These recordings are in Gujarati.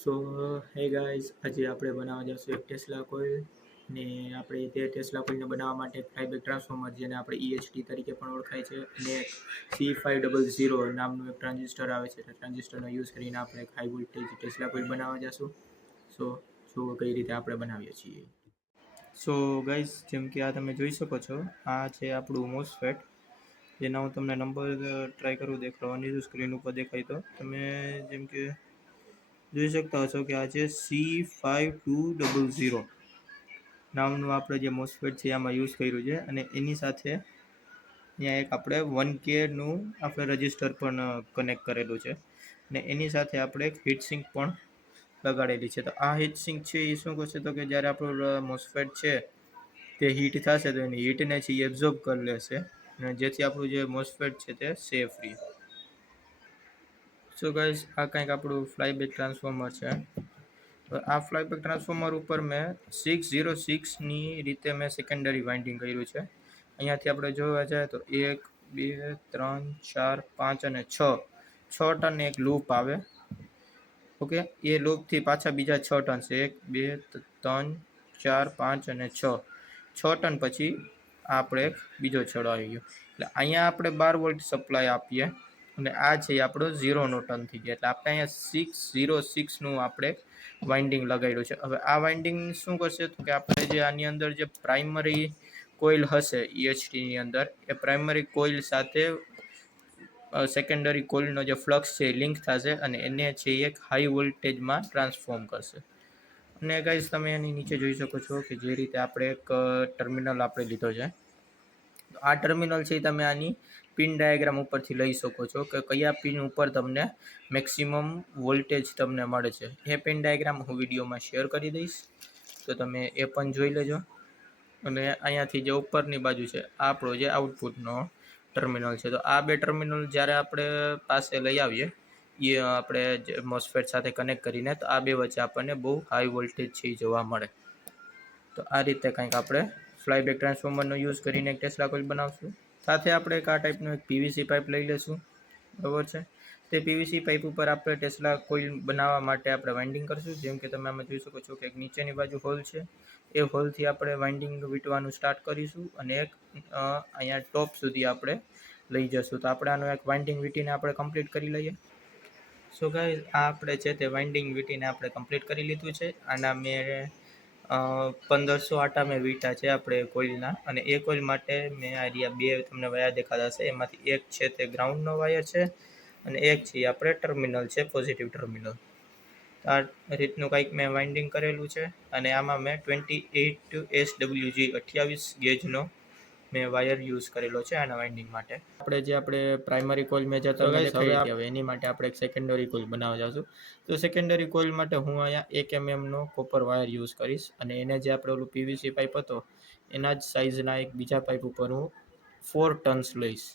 સો હે ગાઈઝ, આજે આપણે બનાવવા જઈશું એક ટેસ્લા કોઇલ ને આપણે તે ટેસ્લા કોઇલને બનાવવા માટે એક ફ્લાયબેક ટ્રાન્સફોર્મર, જેને આપણે EHT તરીકે પણ ઓળખાય છે, અને એક C500 નામનું એક ટ્રાન્ઝિસ્ટર આવે છે. ટ્રાન્ઝિસ્ટરનો યુઝ કરીને આપણે એક હાઈ વોલ્ટેજ ટેસ્લા કોઇલ બનાવવા જઈશું. સો જુઓ કઈ રીતે આપણે બનાવીએ છીએ. સો ગાઈઝ, જેમ કે આ તમે જોઈ શકો છો, આ છે આપણું મોસ્ફેટ, જેના હું તમને નંબર ટ્રાય કરું દેખાડવાની સ્ક્રીન ઉપર દેખાય તો તમે જેમ કે જોઈ શકતા હશો કે આ છે C5200 નામનું આપણે જે મોસ્ફેટ છે આમાં યુઝ કર્યું છે, અને એની સાથે અહીંયા એક આપણે 1K નું આપણે રજિસ્ટર પણ કનેક્ટ કરેલું છે, અને એની સાથે આપણે એક હીટસિંક પણ લગાડેલી છે. તો આ હીટસિંક છે એ શું કરશે, તો કે જ્યારે આપણું મોસ્ફેટ છે તે હીટ થશે તો એની હીટને છે એ એબ્ઝોર્બ કરી લેશે, અને જેથી આપણું જે મોસ્ફેટ છે તે સેફ રહે. સો ગાઈઝ, આ કંઈક આપણું ફ્લાયબેક ટ્રાન્સફોર્મર છે. આ ફ્લાયબેક ટ્રાન્સફોર્મર ઉપર મેં 606ની રીતે મેં સેકન્ડરી વાઇન્ડિંગ કર્યું છે. અહીંયાથી આપણે જોવા જાય તો 1 2 3 4 5 અને 6 ટન એક લૂપ આવે. ઓકે, એ લૂપથી પાછા બીજા 6 ટન છે, 1 2 3 4 5 અને 6 ટન પછી આપણે એક બીજો છેડો આવી ગયો. એટલે અહીંયા આપણે 12 વોલ્ટ સપ્લાય આપીએ, અને આ છે આપણો 0નો ટર્ન થઈ ગયા. એટલે આપણે અહીંયા 606નું આપણે વાઇન્ડિંગ લગાડ્યું છે. હવે આ વાઇન્ડિંગ શું કરશે, તો કે આપણે જે આની અંદર જે પ્રાઇમરી કોઇલ હશે EHTની અંદર, એ પ્રાઇમરી કોઇલ સાથે સેકન્ડરી કોઇલનો જે ફ્લક્સ છે એ લિંક થશે, અને એને છે એક હાઈ વોલ્ટેજમાં ટ્રાન્સફોર્મ કરશે. અને ગાઈઝ, તમે એની નીચે જોઈ શકો છો કે જે રીતે આપણે એક ટર્મિનલ આપણે લીધો છે. આ ટર્મિનલ છે તમે આની પિન ડાયાગ્રામ ઉપરથી લઈ શકો છો કે કયા પિન ઉપર તમને મેક્સિમમ વોલ્ટેજ તમને મળે છે. એ પિન ડાયાગ્રામ હું વિડીયોમાં શેર કરી દઈશ, તો તમે એ પણ જોઈ લેજો. અને અહીંયાથી જે ઉપરની બાજુ છે આપણો જે આઉટપુટનો ટર્મિનલ છે, તો આ બે ટર્મિનલ જ્યારે આપણે પાસે લઈ આવીએ એ આપણે મોસ્ફેટ સાથે કનેક્ટ કરીને, તો આ બે વચ્ચે આપણને બહુ હાઈ વોલ્ટેજ છે જોવા મળે. તો આ રીતે કંઈક આપણે ફ્લાયબેક ટ્રાન્સફોર્મરનો યુઝ કરીને એક ટેસ્લા કોઇલ બનાવશું. સાથે આપણે એક આ ટાઈપનું એક PVC પાઇપ લઈ લેશું, બરાબર છે. તે PVC પાઇપ ઉપર આપણે ટેસ્લા કોઇલ બનાવવા માટે આપણે વાઇન્ડિંગ કરશું. જેમ કે તમે આમાં જોઈ શકો છો કે એક નીચેની બાજુ હોલ છે, એ હોલથી આપણે વાઇન્ડિંગ વીંટવાનું સ્ટાર્ટ કરીશું, અને એક અહીંયા ટોપ સુધી આપણે લઈ જશું. તો આપણે આનું એક વાઇન્ડિંગ વીંટીને આપણે કમ્પ્લીટ કરી લઈએ. સો ગાઈઝ, આ આપણે છે તે વાઇન્ડિંગ વીંટીને આપણે કમ્પ્લીટ કરી લીધું છે. આના મેં 1500 આટા મેં વીંટા છે આપણે કોઇલના, અને એ કોઇલ માટે મેં આ રહ્યા બે તમને વાયર દેખાતા હશે, એમાંથી એક છે તે ગ્રાઉન્ડનો વાયર છે, અને એક છે આપણે ટર્મિનલ છે, પોઝિટિવ ટર્મિનલ. આ રીતનું કંઈક મેં વાઇન્ડિંગ કરેલું છે, અને આમાં મેં 28SWG 28 ગેજનો મેં વાયર યુઝ કરેલો છે આના વાઇન્ડિંગ માટે. આપણે પ્રાઇમરી કોઇલ મેં જે તમને દેખાડી હવે એની માટે આપણે એક સેકન્ડરી કોઇલ બનાવવા જઈશું. તો સેકન્ડરી કોઇલ માટે હું અહીંયા 1 mm કોપર વાયર યુઝ કરીશ, અને એને જે આપણે ઓલું PVC પાઇપ હતો એના જ સાઇઝના એક બીજા પાઇપ ઉપર હું 4 ટર્ન્સ લઈશ.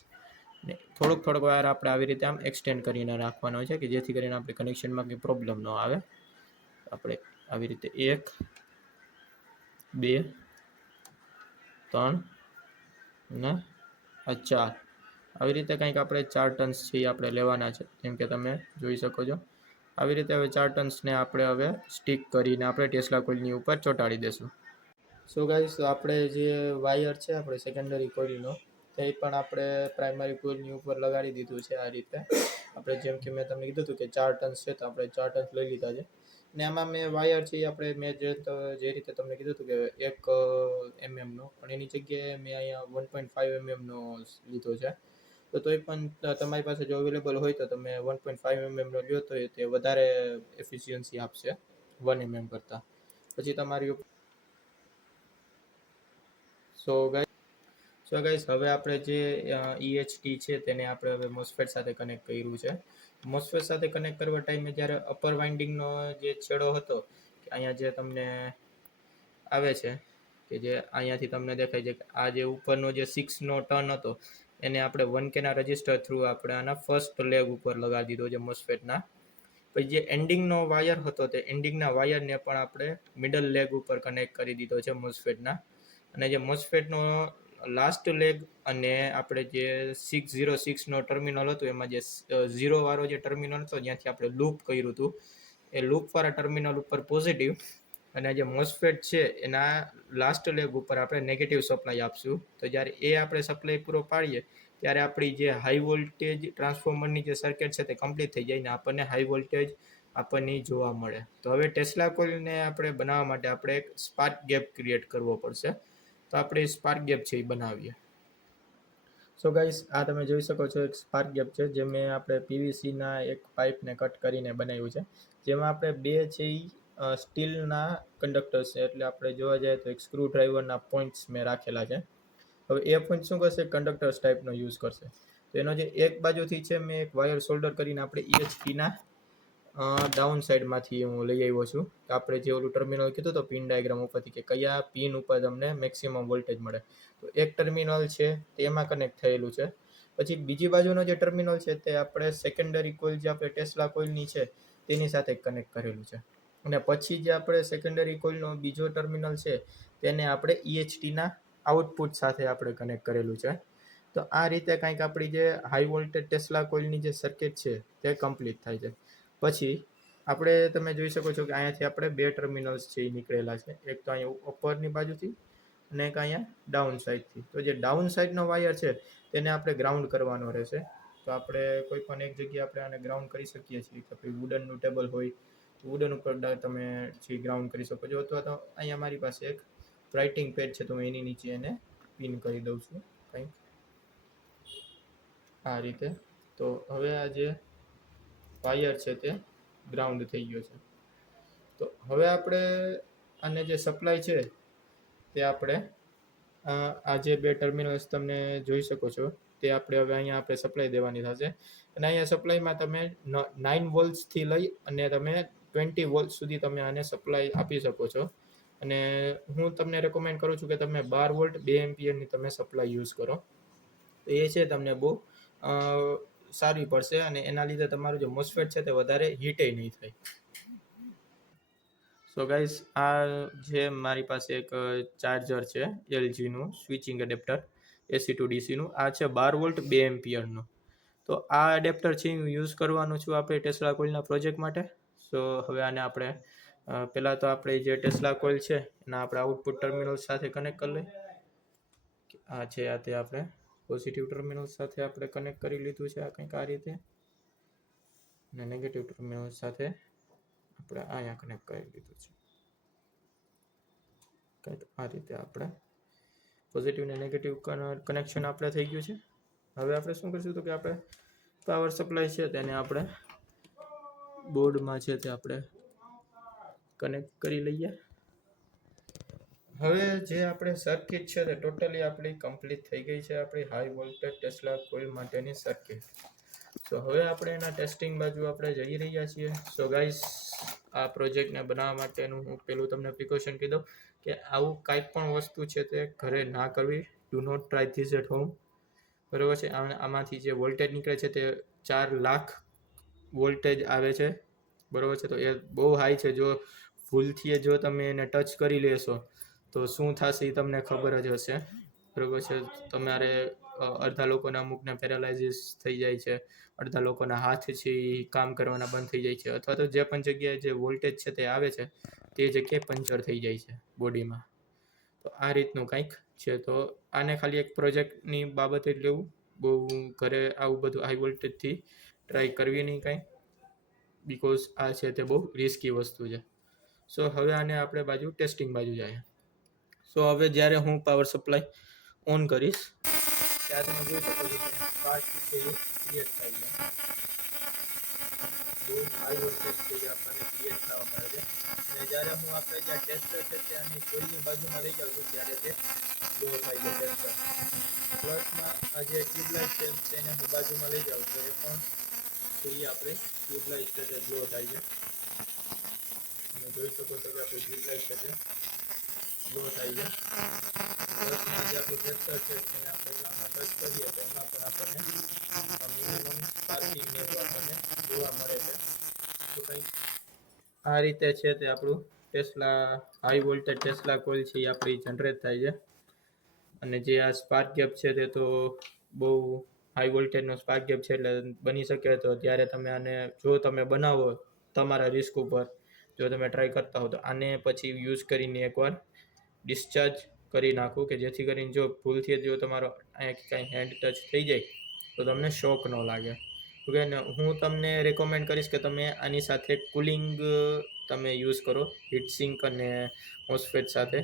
ને થોડોક વાયર આપણે આવી રીતે આમ એક્સટેન્ડ કરીને રાખવાનો હોય છે, કે જેથી કરીને આપણે કનેક્શનમાં કંઈ પ્રોબ્લેમ ન આવે. આપણે આવી રીતે 1 2 3 ને 4 આવી રીતે કંઈક આપણે 4 ટર્ન્સ છે એ આપણે લેવાના છે, જેમ કે તમે જોઈ શકો છો. આવી રીતે હવે 4 ટર્ન્સને આપણે હવે સ્ટીક કરીને આપણે ટેસ્લા કોઇલની ઉપર ચોંટાડી દેશું. સો ગાઈસ, આપણે જે વાયર છે આપણે સેકન્ડરી કોઇલનો, તે પણ આપણે પ્રાઇમરી કોઇલની ઉપર લગાડી દીધું છે. આ રીતે આપણે જેમ કે મેં તમને કીધું હતું કે 4 ટર્ન્સ છે, તો આપણે 4 ટર્ન્સ લઈ લીધા છે. ને આમાં મેં વાયર છે એ આપણે મેં જે રીતે તમને કીધું હતું કે 1 mmનો, પણ એની જગ્યાએ મેં અહીંયા 1.5 mmનો લીધો છે. તો તોય પણ તમારી પાસે જો અવેલેબલ હોય તો તમે 1.5 mmનો લ્યો, તો તે વધારે એફિશિયન્સી આપશે 1 mm કરતાં. પછી તમારી સો ગાઈસ, હવે આપણે જે EHT છે તેને આપણે હવે મોસ્ફેટ સાથે કનેક્ટ કર્યું છે. મોસ્ફેટ સાથે કનેક્ટ કરવા ટાઈમે જ્યારે અપર વાઇન્ડિંગનો જે છેડો હતો, કે અહીંયા જે તમને આવે છે, કે જે અહીંયાથી તમને દેખાય છે કે આ જે ઉપરનો જે 6નો ટર્ન હતો, એને આપણે 1K ના રજિસ્ટર થ્રુ આપણે આના ફર્સ્ટ લેગ ઉપર લગાડી દીધો છે મોસ્ફેટના. પછી જે એન્ડિંગનો વાયર હતો, તે એન્ડિંગના વાયરને પણ આપણે મિડલ લેગ ઉપર કનેક્ટ કરી દીધો છે મોસ્ફેટના. અને જે મોસ્ફેટનો લાસ્ટ લેગ અને આપણે જે 606નો ટર્મિનલ હતું, એમાં જે 0 વાળો જે ટર્મિનલ હતો જ્યાંથી આપણે લૂપ કર્યું હતું, એ લૂપવાળા ટર્મિનલ ઉપર પોઝિટિવ અને જે મોસ્ફેટ છે એના લાસ્ટ લેગ ઉપર આપણે નેગેટિવ સપ્લાય આપશું. તો જ્યારે એ આપણે સપ્લાય પૂરો પાડીએ ત્યારે આપણી જે હાઈ વોલ્ટેજ ટ્રાન્સફોર્મરની જે સર્કિટ છે તે કમ્પ્લીટ થઈ જાય ને આપણને હાઈ વોલ્ટેજ આપણને જોવા મળે. તો હવે ટેસ્લા કોઇલને આપણે બનાવવા માટે આપણે એક સ્પાર્ક ગેપ ક્રિએટ કરવો પડશે. તો આપણે સ્પાર્ક ગેપ છે એ બનાવીએ. સો ગાઈસ, આ તમે જોઈ શકો છો એક સ્પાર્ક ગેપ છે જે મેં આપણે પીવીસીના એક પાઇપને કટ કરીને બનાવ્યું છે. જેમાં આપણે બે છે એ સ્ટીલના કંડક્ટર છે, એટલે આપણે જોવા જઈએ તો એક સ્ક્રૂ ડ્રાઈવરના પોઈન્ટ્સ મેં રાખેલા છે. હવે એ પોઈન્ટ શું કરશે, કંડક્ટર્સ ટાઈપનો યુઝ કરશે. તો એનો જે એક બાજુથી છે મેં એક વાયર શોલ્ડર કરીને આપણે EHPના ડાઉન સાઈડમાંથી હું લઈ આવ્યો છું. આપણે જે ઓલું ટર્મિનલ કીધું તો પિન ડાયાગ્રામ ઉપરથી કે કયા પિન ઉપર તમને મેક્સિમમ વોલ્ટેજ મળે. તો એક ટર્મિનલ છે તેમાં કનેક્ટ થયેલું છે. પછી બીજી બાજુનો જે ટર્મિનલ છે તે આપણે સેકન્ડરી કોઇલ જે આપણે ટેસ્લા કોઇલની છે તેની સાથે કનેક્ટ કરેલું છે. અને પછી જે આપણે સેકન્ડરી કોઇલનો બીજો ટર્મિનલ છે તેને આપણે EHTના આઉટપુટ સાથે આપણે કનેક્ટ કરેલું છે. તો આ રીતે કંઈક આપણી જે હાઈ વોલ્ટેજ ટેસ્લા કોઇલની જે સર્કિટ છે તે કમ્પ્લીટ થાય છે. પછી આપણે તમે જોઈ શકો છો કે અહીંયાથી આપણે બે ટર્મિનલ્સ છે એ નીકળેલા છે. એક તો અહીંયા ઉપરની બાજુથી અને એક અહીંયા ડાઉન સાઈડથી. તો જે ડાઉન સાઈડનો વાયર છે તેને આપણે ગ્રાઉન્ડ કરવાનો રહેશે. તો આપણે કોઈ પણ એક જગ્યાએ આપણે આને ગ્રાઉન્ડ કરી શકીએ છીએ. કે ભાઈ વુડનનું ટેબલ હોય તો વુડન ઉપર તમે જે ગ્રાઉન્ડ કરી શકો છો. અથવા તો અહીંયા મારી પાસે એક રાઇટિંગ પેડ છે તો હું એની નીચે એને પિન કરી દઉં છું કંઈક આ રીતે. તો હવે આ જે વાયર છે તે ગ્રાઉન્ડ થઈ ગયો છે. તો હવે આપણે આને જે સપ્લાય છે તે આપણે આ જે બે ટર્મિનલ્સ તમને જોઈ શકો છો તે આપણે હવે અહીંયા આપણે સપ્લાય દેવાની થશે. અને અહીંયા સપ્લાયમાં તમે 9 વોલ્ટ્સથી લઈ અને તમે 20 વોલ્ટ સુધી તમે આને સપ્લાય આપી શકો છો. અને હું તમને રેકમેન્ડ કરું છું કે તમે 12 વોલ્ટ 2 એમ્પિયરની તમે સપ્લાય યુઝ કરો. તો એ છે તમને બહુ સારી પડશે અને એના લીધે તમારું જે મોસ્ફેટ છે તે વધારે હીટે નહીં થાય. સો ગાઈઝ, આ જે મારી પાસે એક ચાર્જર છે LGનું સ્વિચિંગ એડેપ્ટર AC ટુ DCનું. આ છે 12 વોલ્ટ 2 એમ્પિયરનું. તો આ એડેપ્ટર છે હું યુઝ કરવાનું છું આપણે ટેસ્લા કોઇલના પ્રોજેક્ટ માટે. સો હવે આને આપણે પહેલાં તો આપણે જે ટેસ્લા કોઇલ છે એના આપણે આઉટપુટ ટર્મિનલ સાથે કનેક્ટ કરી લઈએ. આ છે આ તે આપણે પોઝિટિવ ટર્મિનલ સાથે આપણે કનેક્ટ કરી લીધું છે આ કંઈક આ રીતે. અને નેગેટિવ ટર્મિનલ સાથે આપણે અહીંયા કનેક્ટ કરી લીધું છે કંઈક આ રીતે. આપણે પોઝિટિવ ને નેગેટિવ કનેક્શન આપણે થઈ ગયું છે. હવે આપણે શું કરીશું તો કે આપણે પાવર સપ્લાય છે તેને આપણે બોર્ડમાં છે તે આપણે કનેક્ટ કરી લઈએ. હવે જે આપણે સર્કિટ છે તે ટોટલી આપણી કમ્પ્લીટ થઈ ગઈ છે, આપણી હાઈ વોલ્ટેજ ટેસ્લા કોઇલ માટેની સર્કિટ. સો હવે આપણે એના ટેસ્ટિંગ બાજુ આપણે જઈ રહ્યા છીએ. સો ગાઈસ, આ પ્રોજેક્ટને બનાવવા માટેનું હું પેલું તમને પ્રિકોશન કીધું કે આવું કાંઈ પણ વસ્તુ છે તે ઘરે ના કરવી. Do not try this at home. બરાબર છે. આમાંથી જે વોલ્ટેજ નીકળે છે તે 4 લાખ વોલ્ટેજ આવે છે. બરાબર છે. તો એ બહુ હાઈ છે. જો ભૂલથી જો તમે એને ટચ કરી લેશો તો શું થશે એ તમને ખબર જ હશે. બરાબર છે. તમારે અડધા લોકોને અમુકને પેરાલાઇઝિસ થઈ જાય છે, અડધા લોકોના હાથ છે એ કામ કરવાના બંધ થઈ જાય છે, અથવા તો જે પણ જગ્યાએ જે વોલ્ટેજ છે તે આવે છે તે જગ્યાએ પંચર થઈ જાય છે બોડીમાં. તો આ રીતનું કંઈક છે. તો આને ખાલી એક પ્રોજેક્ટની બાબતે જ લેવું. બહુ ઘરે આવું બધું હાઈ વોલ્ટેજથી ટ્રાય કરવી નહીં કાંઈ, બિકોઝ આ છે તે બહુ રિસ્કી વસ્તુ છે. સો હવે આને આપણે બાજુ ટેસ્ટિંગ બાજુ જાય. સો હવે જ્યારે હું પાવર સપ્લાય ઓન કરીશ ત્યારે તમે જોઈ શકો છો કે સ્પાર્ક છે એ ક્રિએટ થાય છે. બહુ હાઈ વોલ્ટેજ છે જે આપણને ક્રિએટ થવા મળે છે. અને જ્યારે હું આપણે જ્યાં ટેસ્ટર છે ત્યાંની કોઈની બાજુમાં લઈ જાઉં છું ત્યારે તે લો થાય છે ટેસ્ટર. પ્લસમાં આ જે ટ્યુબલાઇટ છે તેને હું બાજુમાં લઈ જાઉં તો એ પણ છે એ આપણે ટ્યુબલાઇટ છે તે લો થાય છે. તમે જોઈ શકો છો કે આપણી ટ્યુબલાઇટ છે તે લો થાય છે. પ્લસમાં જે આપણું ટેસ્ટર છે તેને આપણે જો આમાં ટચ કરીએ તો એમાં પણ આપણને મિનિમમ સ્પાર્કિંગ ને એવું આપણને જોવા મળે છે. તો કંઈક આ રીતે છે તે આપણું tesla high voltage tesla coil છે એ આપણી જનરેટ થાય છે. અને જે આ સ્પાર્ક ગેપ છે તે તો બહુ હાઈ વોલ્ટેજનો સ્પાર્ક ગેપ છે એટલે બની શકે તો ત્યારે તમે આને જો તમે બનાવો તમારા રિસ્ક ઉપર જો તમે ટ્રાય કરતા હો તો આને પછી યુઝ કરીને એકવાર ડિસ્ચાર્જ કરી નાખું કે જેથી કરીને જો ભૂલથી જો તમારો અહીંયા કાંઈ હેન્ડ ટચ થઈ જાય તો તમને શોક ન લાગે. ઓકે ને હું તમને રેકમેન્ડ કરીશ કે તમે આની સાથે કુલિંગ તમે યુઝ કરો હીટ સિંક અને મોસ્ફેટ સાથે,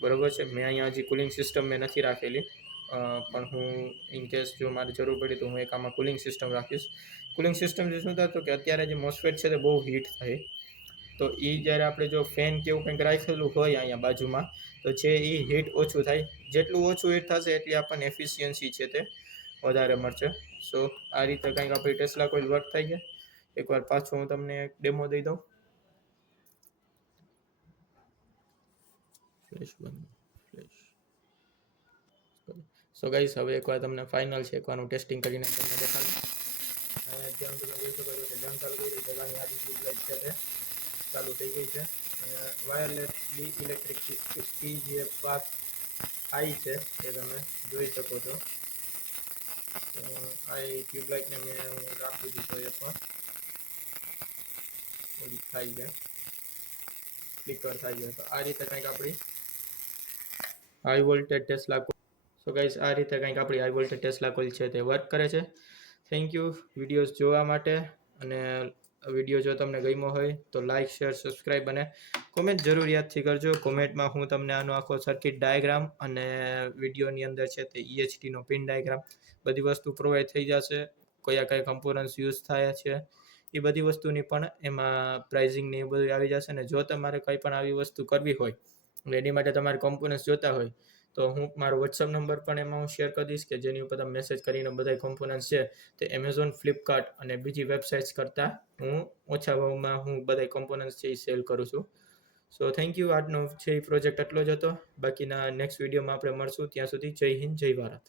બરોબર છે. મેં અહીંયા હજી કુલિંગ સિસ્ટમ મેં નથી રાખેલી, પણ હું ઇન કેસ જો મારે જરૂર પડી તો હું એક આમાં કુલિંગ સિસ્ટમ રાખીશ. કુલિંગ સિસ્ટમ જે શું થતું કે અત્યારે જે મોસ્ફેટ છે તે બહુ હીટ થાય, તો એ જ્યારે આપણે જો ફેન કે એવું કંઈક રાખેલું હોય અહીંયા બાજુમાં તો છે એ હીટ ઓછું થાય, જેટલું ઓછું હીટ થશે એટલી આપણને એફિશિયન્સી છે તે વધારે મળશે. સો આ રીતે કંઈક આપણી ટેસ્લા કોઇલ વર્ક થાય છે. એકવાર પાછું હું તમને એક ડેમો દઈ દઉં. ફ્લેશ બંધ, ફ્લેશ. સો ગાઈસ હવે એકવાર તમને ફાઇનલ છે એકવાર હું ટેસ્ટિંગ કરીને તમને દેખાડું. ત્યાં તમે જોઈ શકો છો કે ડેમ ચાલુ કરી રહી છે, આની આજી ટ્યુબલાઇટ છે તે ચાલુ થઈ ગઈ છે અને વાયરલેસલી ઇલેક્ટ્રિસિટી જે પાસ થાય છે તે તમે જોઈ શકો છો. આ ટ્યુબલાઇટને મેં રાખી દીધો એ પણ થોડી થાય છે, ફ્લિકર થાય છે. તો આ રીતે કંઈક આપણી high voltage tesla coil. So guys આ રીતે કંઈક આપણી હાઈ વોલ્ટેજ ટેસ્લા કોઇલ છે તે વર્ક કરે છે. થેન્ક યુ વિડીયોઝ જોવા માટે, અને વિડીયો જો તમને ગમ્યો હોય તો લાઇક, શેર, સબસ્ક્રાઈબ અને કોમેન્ટ જરૂરિયાતથી કરજો. કોમેન્ટમાં હું તમને આનો આખો સર્કિટ ડાયાગ્રામ અને વિડીયોની અંદર છે તે EHTનો પિન ડાયાગ્રામ બધી વસ્તુ પ્રોવાઈડ થઈ જશે. કયા કયા કમ્પોનન્ટ્સ યુઝ થયા છે એ બધી વસ્તુની પણ એમાં પ્રાઇઝિંગને એ બધું આવી જશે. અને જો તમારે કંઈ પણ આવી વસ્તુ કરવી હોય એટલે એની માટે તમારે કમ્પોનન્ટ્સ જોતા હોય તો હું મારો વોટ્સઅપ નંબર પણ એમાં હું શેર કરી દઈશ કે જેની ઉપર તમે મેસેજ કરીને બધા કમ્પોનન્ટ્સ છે તે એમેઝોન, ફ્લિપકાર્ટ અને બીજી વેબસાઇટ્સ કરતાં હું ઓછા ભાવમાં હું બધા કમ્પોનન્ટ્સ છે એ સેલ કરું છું. So thank you. આજનો છે એ પ્રોજેક્ટ એટલો જ હતો. બાકીના નેક્સ્ટ વિડીયોમાં આપણે મળશું. ત્યાં સુધી જય હિન્દ, જય ભારત.